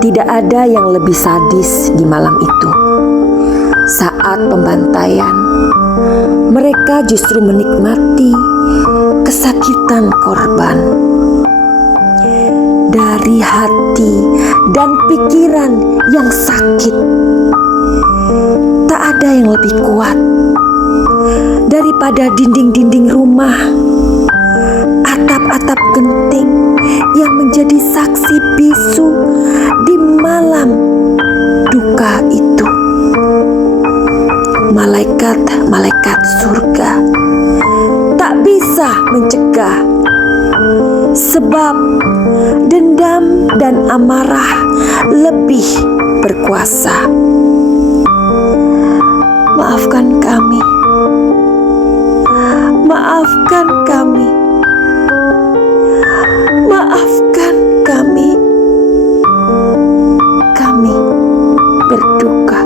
Tidak ada yang lebih sadis di malam itu. Saat pembantaian, mereka justru menikmati kesakitan korban. Dari hati dan pikiran yang sakit, tak ada yang lebih kuat daripada dinding-dinding rumah, atap-atap genting yang menjadi saksi bisu di malam duka itu. Malaikat-malaikat surga tak bisa mencegah, sebab dendam dan amarah lebih berkuasa. Maafkan kami, maafkan kami, maafkan kami. Kami berduka.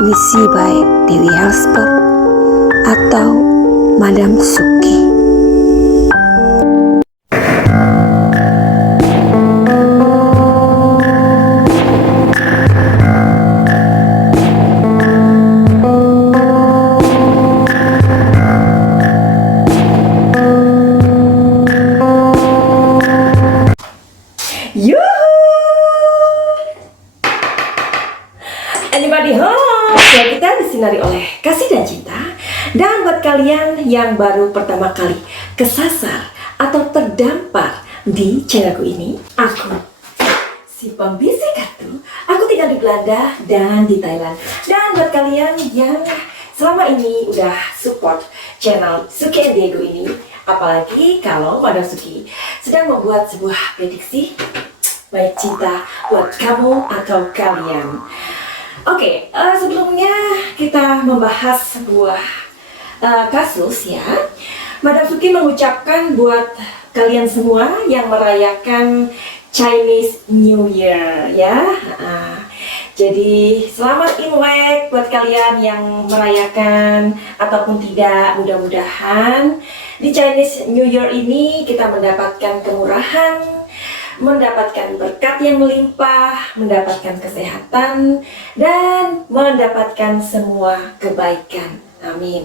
Puisi by Dewi Helsper atau Madam Suki. Anybody home? Ya, kita disinari oleh kasih dan cinta. Dan buat kalian yang baru pertama kali kesasar atau terdampar di channelku ini, aku si pembisik kartu. Aku tinggal di Belanda dan di Thailand. Dan buat kalian yang selama ini udah support channel Suki and Diego ini, apalagi kalau Madam Suki sedang membuat sebuah prediksi baik cinta buat kamu atau kalian. Oke, sebelumnya kita membahas sebuah kasus ya. Madam Suki mengucapkan buat kalian semua yang merayakan Chinese New Year ya. Jadi selamat Imlek buat kalian yang merayakan ataupun tidak. Mudah-mudahan di Chinese New Year ini kita mendapatkan kemurahan, mendapatkan berkat yang melimpah, mendapatkan kesehatan, dan mendapatkan semua kebaikan. Amin.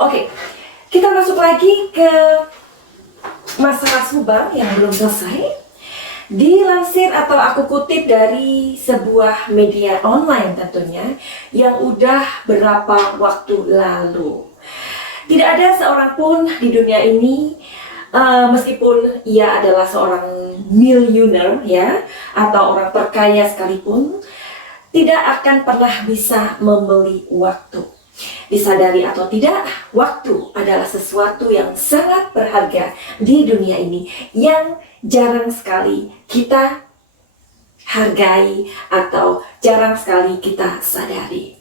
Oke, kita masuk lagi ke masalah Subang yang belum selesai. Dilansir atau aku kutip dari sebuah media online tentunya, yang udah berapa waktu lalu. Tidak ada seorang pun di dunia ini, meskipun ia adalah seorang miliuner ya, atau orang terkaya sekalipun, tidak akan pernah bisa membeli waktu. Disadari atau tidak, waktu adalah sesuatu yang sangat berharga di dunia ini, yang jarang sekali kita hargai atau jarang sekali kita sadari.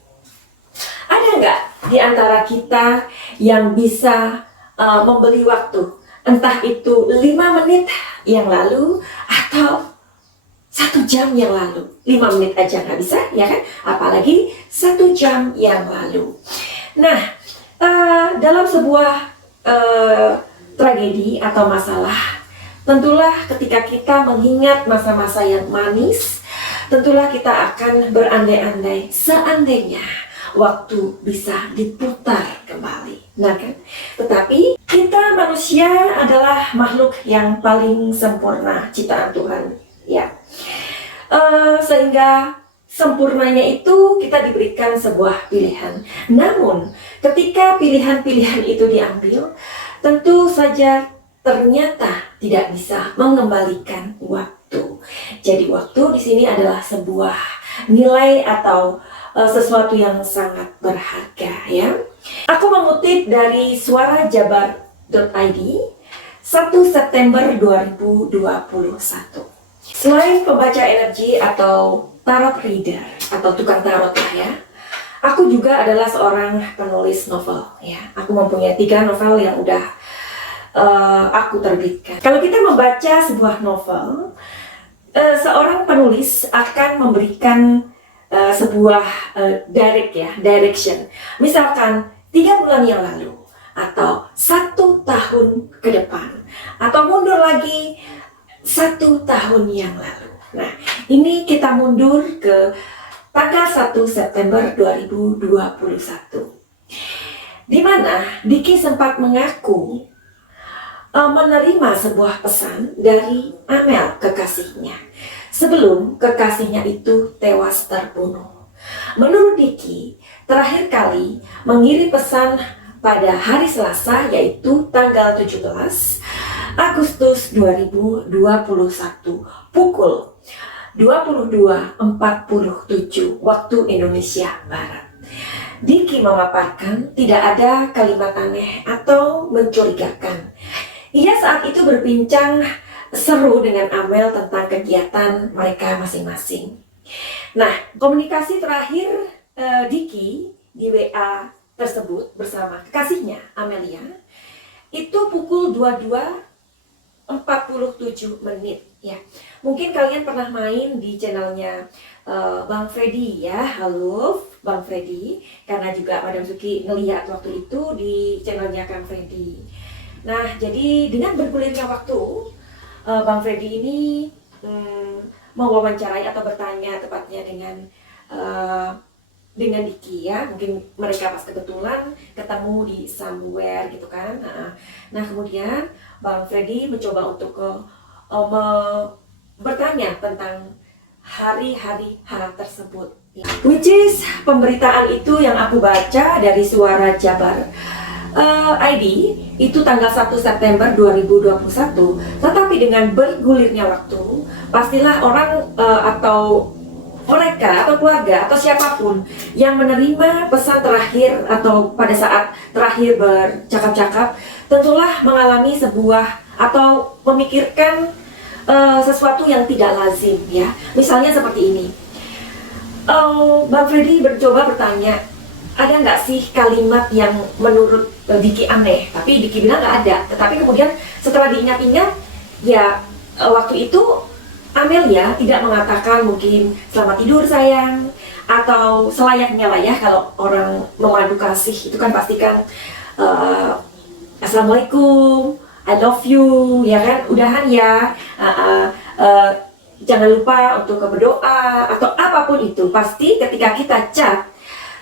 Ada nggak di antara kita yang bisa membeli waktu? Entah itu 5 menit yang lalu atau 1 jam yang lalu. 5 menit aja nggak bisa ya kan, apalagi 1 jam yang lalu. Nah, dalam sebuah tragedi atau masalah, tentulah ketika kita mengingat masa-masa yang manis, tentulah kita akan berandai-andai seandainya waktu bisa diputar kembali. Nah kan, tetapi kita manusia adalah makhluk yang paling sempurna ciptaan Tuhan ya. Sehingga sempurnanya itu kita diberikan sebuah pilihan. Namun ketika pilihan-pilihan itu diambil, tentu saja ternyata tidak bisa mengembalikan waktu. Jadi waktu di sini adalah sebuah nilai atau sesuatu yang sangat berharga ya. Aku mengutip dari suarajabar.id 1 September 2021. Selain pembaca energi atau tarot reader atau tukang tarot lah ya, aku juga adalah seorang penulis novel ya. Aku mempunyai 3 novel yang udah aku terbitkan. Kalau kita membaca sebuah novel, seorang penulis akan memberikan sebuah direction. Misalkan 3 bulan yang lalu, atau 1 tahun ke depan, atau mundur lagi 1 tahun yang lalu. Nah, ini kita mundur ke tanggal 1 September 2021. Di mana Diki sempat mengaku menerima sebuah pesan dari Amel, kekasihnya, sebelum kekasihnya itu tewas terbunuh. Menurut Diki, terakhir kali mengirim pesan pada hari Selasa, yaitu tanggal 17 Agustus 2021 pukul 22.47 waktu Indonesia Barat. Diki memaparkan tidak ada kalimat aneh atau mencurigakan. Ia saat itu berbincang seru dengan Amel tentang kegiatan mereka masing-masing. Nah, komunikasi terakhir Diki di WA tersebut bersama kekasihnya Amelia itu pukul 22.47 ya. Mungkin kalian pernah main di channelnya Bang Freddy ya. Halo Bang Freddy, karena juga Madam Suki ngelihat waktu itu di channelnya Kang Freddy. Nah, jadi dengan bergulirnya waktu, Bang Freddy ini mewawancarai atau bertanya tepatnya dengan Diki ya. Mungkin mereka pas kebetulan ketemu di somewhere gitu kan. Nah, kemudian Bang Freddy mencoba untuk bertanya tentang hari-hari tersebut. Which is pemberitaan itu yang aku baca dari Suara Jabar ID itu tanggal 1 September 2021. Tetapi dengan bergulirnya waktu, pastilah orang atau mereka atau keluarga atau siapapun yang menerima pesan terakhir atau pada saat terakhir bercakap-cakap tentulah mengalami sebuah atau memikirkan sesuatu yang tidak lazim ya. Misalnya seperti ini. Bang Freddy mencoba bertanya, ada nggak sih kalimat yang menurut Diki aneh? Tapi Diki bilang nggak ada. Tetapi kemudian setelah diingat-ingat, ya waktu itu Amelia tidak mengatakan mungkin selamat tidur sayang, atau selayaknya lah ya kalau orang mengadu kasih itu kan pastikan Assalamualaikum, I love you, ya kan, udahan ya, jangan lupa untuk berdoa atau apapun itu. Pasti ketika kita chat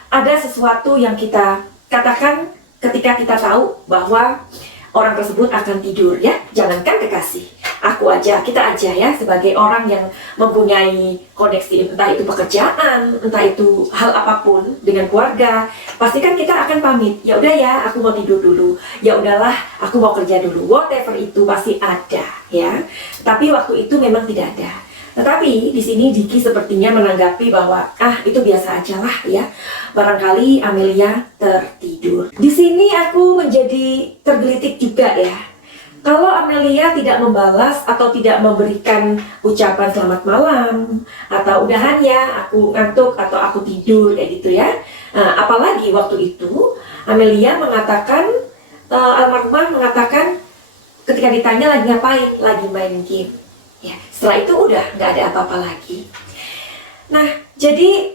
ada sesuatu yang kita katakan ketika kita tahu bahwa orang tersebut akan tidur ya. Jangankan kekasih, aku aja, kita aja ya sebagai orang yang mempunyai koneksi entah itu pekerjaan, entah itu hal apapun dengan keluarga, pasti kan kita akan pamit. Ya udah ya, aku mau tidur dulu. Ya udahlah, aku mau kerja dulu. Whatever itu pasti ada ya. Tapi waktu itu memang tidak ada. Tetapi di sini Diki sepertinya menanggapi bahwa itu biasa aja lah ya. Barangkali Amelia tertidur. Di sini aku menjadi tergelitik juga ya. Kalau Amelia tidak membalas atau tidak memberikan ucapan selamat malam atau udahan ya, aku ngantuk atau aku tidur kayak gitu ya. Apalagi waktu itu Amelia mengatakan, almarhumah mengatakan ketika ditanya lagi ngapain, lagi main game. Ya, setelah itu udah nggak ada apa-apa lagi. Nah, jadi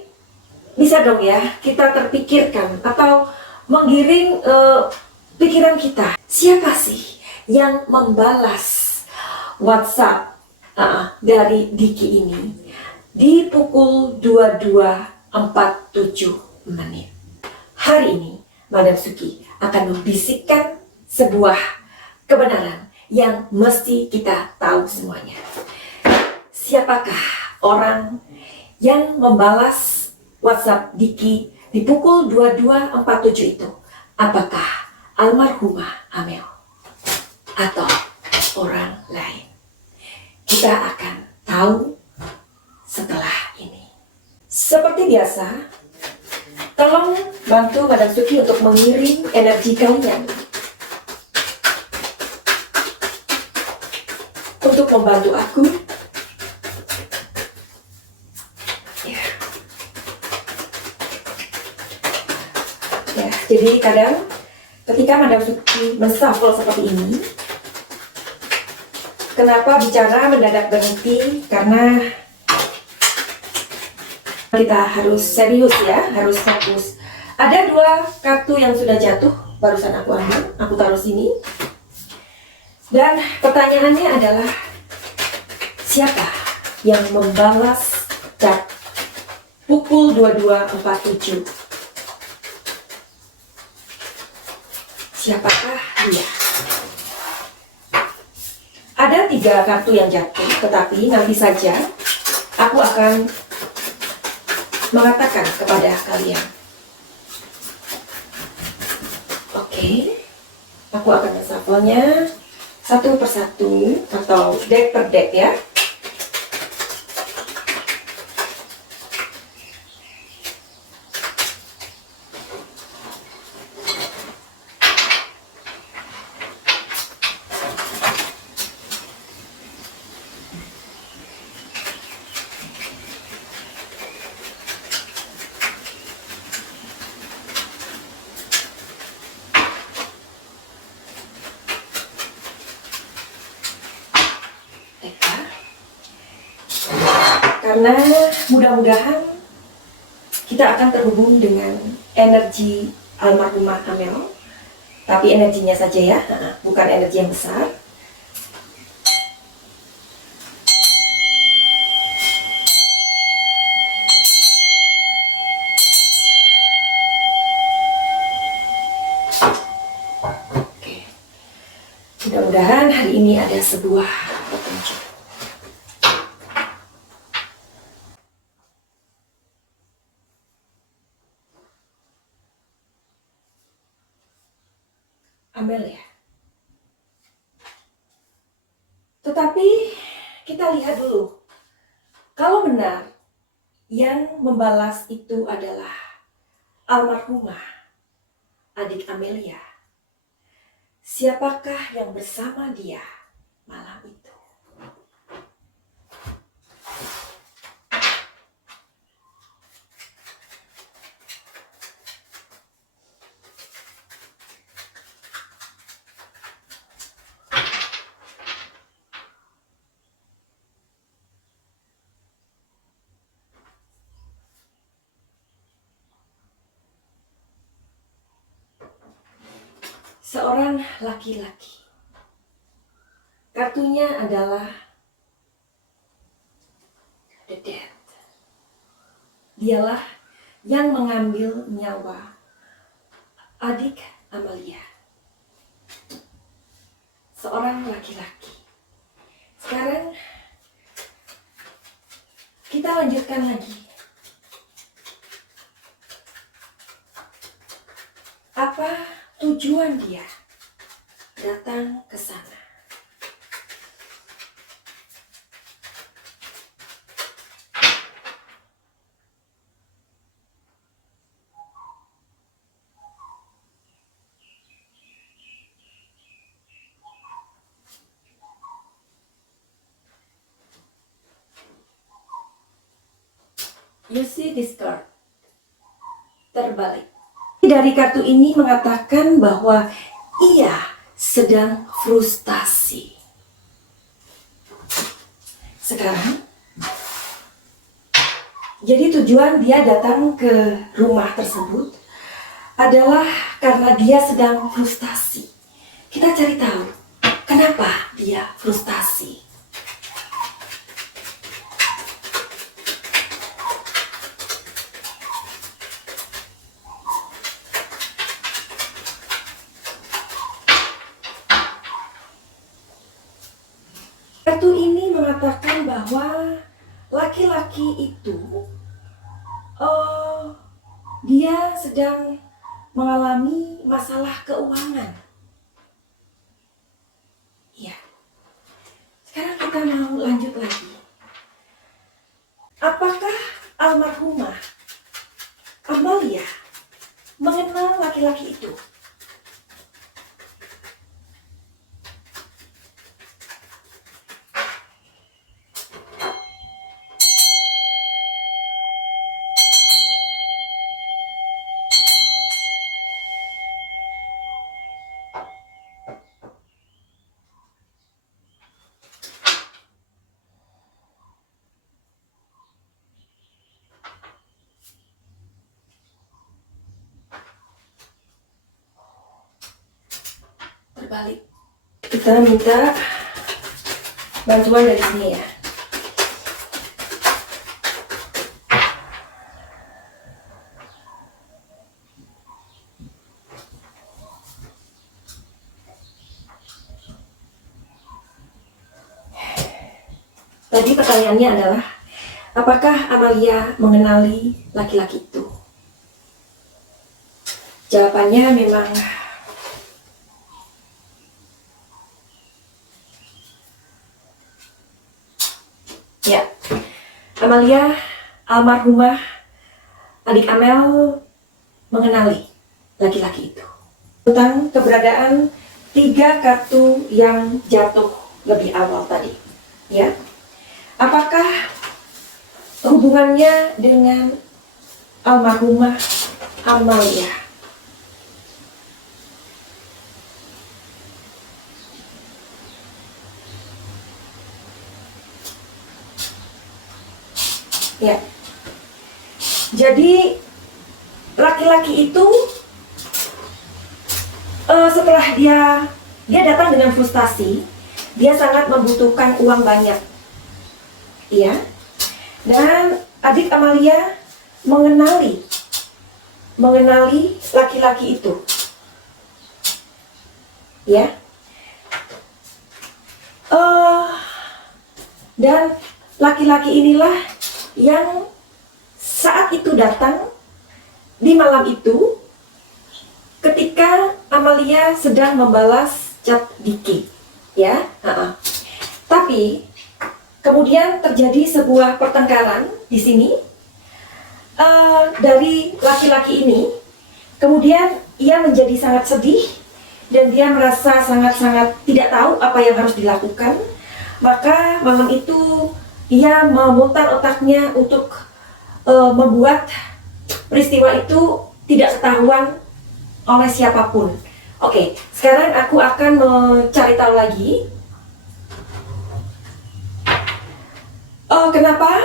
bisa dong ya kita terpikirkan atau menggiring pikiran kita. Siapa sih yang membalas WhatsApp dari Diki ini di pukul 22.47? Hari ini Madam Suki akan membisikkan sebuah kebenaran yang mesti kita tahu semuanya. Siapakah orang yang membalas WhatsApp Diki di pukul 22.47 itu? Apakah almarhumah Amel atau orang lain? Kita akan tahu setelah ini. Seperti biasa, tolong bantu Madam Suki untuk mengirim energi kalian untuk membantu aku ya. Jadi kadang ketika Madam Suki menshuffle seperti ini, kenapa bicara mendadak berhenti? Karena kita harus serius ya, harus fokus. Ada 2 kartu yang sudah jatuh, barusan aku ambil, aku taruh sini. Dan pertanyaannya adalah, siapa yang membalas chat pukul 22.47. Siapakah dia? Ada 3 kartu yang jatuh, tetapi nanti saja aku akan mengatakan kepada kalian. Oke, aku akan menshuffle-nya satu persatu atau deck per deck ya. Karena mudah-mudahan kita akan terhubung dengan energi almarhumah Amel, tapi energinya saja ya, bukan energi yang besar. Oke. Mudah-mudahan hari ini ada sebuah petunjuk. Amel ya. Tetapi kita lihat dulu. Kalau benar yang membalas itu adalah almarhumah adik Amelia, siapakah yang bersama dia malam itu? Seorang laki-laki. Kartunya adalah The Dead. Dialah yang mengambil nyawa adik Amelia. Seorang laki-laki. Sekarang kita lanjutkan lagi. Apa tujuan dia datang ke sana? You see this card terbalik. Dari kartu ini mengatakan bahwa ia sedang frustasi. Sekarang, jadi tujuan dia datang ke rumah tersebut adalah karena dia sedang frustasi. Kita cari tahu kenapa dia frustasi. Kartu ini mengatakan bahwa laki-laki itu dia sedang mengalami masalah keuangan. Ya. Sekarang kita mau lanjut lagi. Apakah almarhumah Amelia mengenal laki-laki itu? Terbalik. Kita minta bantuan dari sini ya. Tadi pertanyaannya adalah, apakah Amalia mengenali laki-laki itu? Jawabannya memang ya. Amalia, almarhumah adik Amel, mengenali laki-laki itu. Tentang keberadaan 3 kartu yang jatuh lebih awal tadi, ya. Apakah hubungannya dengan almarhumah Amalia? Ya. Jadi laki-laki itu setelah dia datang dengan frustasi, dia sangat membutuhkan uang banyak, ya. Dan adik Amalia mengenali laki-laki itu, ya. Dan laki-laki inilah yang saat itu datang di malam itu ketika Amalia sedang membalas chat Diki, ya. Tapi kemudian terjadi sebuah pertengkaran di sini dari laki-laki ini. Kemudian ia menjadi sangat sedih dan dia merasa sangat-sangat tidak tahu apa yang harus dilakukan. Maka malam itu ia memutar otaknya untuk membuat peristiwa itu tidak ketahuan oleh siapapun. Oke, sekarang aku akan mencari tahu lagi kenapa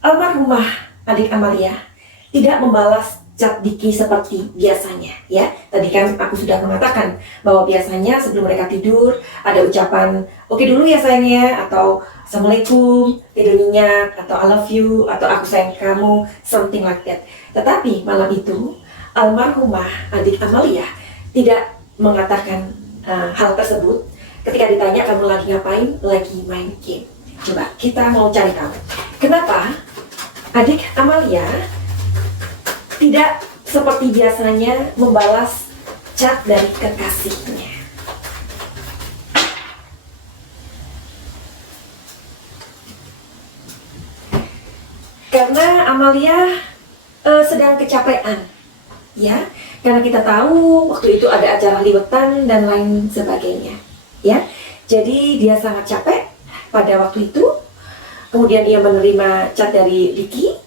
almarhumah adik Amalia tidak membalas chat Diki seperti biasanya, ya. Tadi kan aku sudah mengatakan bahwa biasanya sebelum mereka tidur ada ucapan oke dulu ya sayangnya, atau assalamualaikum, tidur nyenyak, atau I love you, atau aku sayang kamu, something like that. Tetapi malam itu almarhumah adik Amalia tidak mengatakan hal tersebut. Ketika ditanya kamu lagi ngapain, lagi main game. Coba kita mau cari tahu kenapa adik Amalia tidak seperti biasanya membalas chat dari kekasihnya. Karena Amalia sedang kecapean, ya. Karena kita tahu waktu itu ada acara liwetan dan lain sebagainya, ya. Jadi dia sangat capek pada waktu itu. Kemudian ia menerima chat dari Diki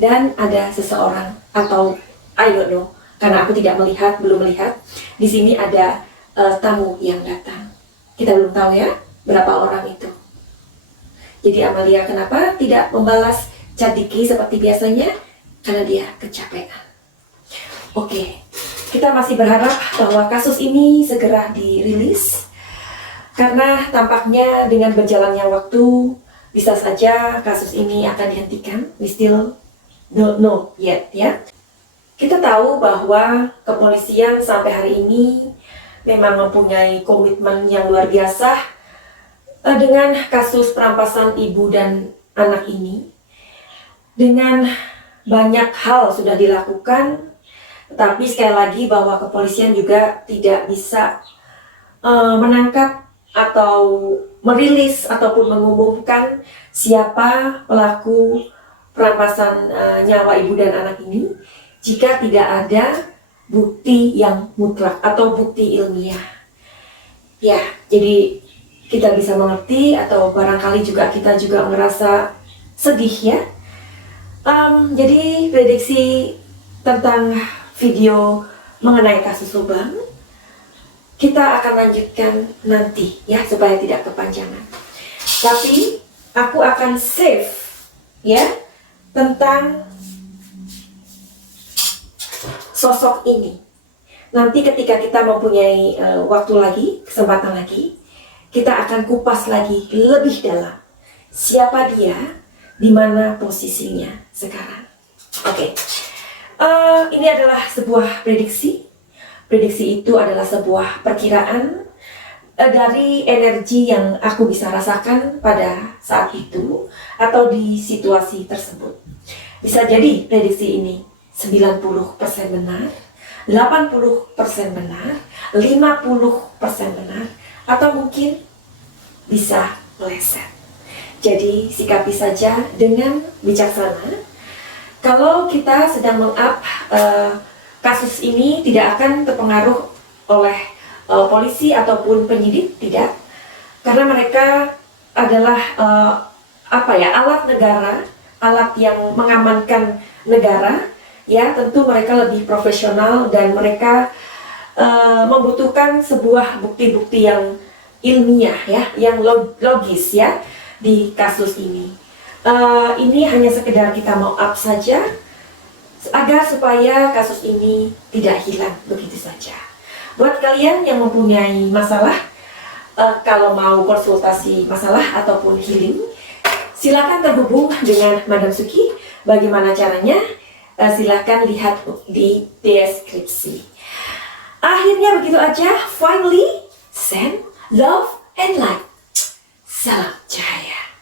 dan ada seseorang atau I don't know, karena aku tidak belum melihat. Di sini ada tamu yang datang. Kita belum tahu ya berapa orang itu. Jadi Amalia kenapa tidak membalas chat Diki seperti biasanya? Karena dia kecapean. Oke, kita masih berharap bahwa kasus ini segera dirilis. Karena tampaknya dengan berjalannya waktu bisa saja kasus ini akan dihentikan. We still don't know yet, ya. Kita tahu bahwa kepolisian sampai hari ini memang mempunyai komitmen yang luar biasa dengan kasus perampasan ibu dan anak ini. Dengan banyak hal sudah dilakukan, tetapi sekali lagi bahwa kepolisian juga tidak bisa menangkap atau merilis ataupun mengumumkan siapa pelaku perampasan nyawa ibu dan anak ini jika tidak ada bukti yang mutlak atau bukti ilmiah. Ya, jadi kita bisa mengerti atau barangkali juga kita juga merasa sedih, ya. Jadi prediksi tentang video mengenai kasus Subang kita akan lanjutkan nanti, ya, supaya tidak kepanjangan. Tapi aku akan save, ya, tentang sosok ini. Nanti ketika kita mempunyai waktu lagi, kesempatan lagi, kita akan kupas lagi lebih dalam siapa dia, di mana posisinya sekarang. Oke. Ini adalah sebuah prediksi. Prediksi itu adalah sebuah perkiraan dari energi yang aku bisa rasakan pada saat itu atau di situasi tersebut. Bisa jadi prediksi ini 90% benar, 80% benar, 50% benar, atau mungkin bisa meleset. Jadi sikapi saja dengan bijaksana. Kalau kita sedang meng-up kasus ini tidak akan terpengaruh oleh polisi ataupun penyidik, tidak, karena mereka adalah alat negara, alat yang mengamankan negara, ya. Tentu mereka lebih profesional dan mereka membutuhkan sebuah bukti-bukti yang ilmiah, ya, yang logis, ya, di kasus ini. Ini hanya sekedar kita mau up saja agar supaya kasus ini tidak hilang begitu saja. Buat kalian yang mempunyai masalah, kalau mau konsultasi masalah ataupun healing, silakan terhubung dengan Madam Suki. Bagaimana caranya? Silakan lihat di deskripsi. Akhirnya begitu aja. Finally, send love and light. Salam cahaya.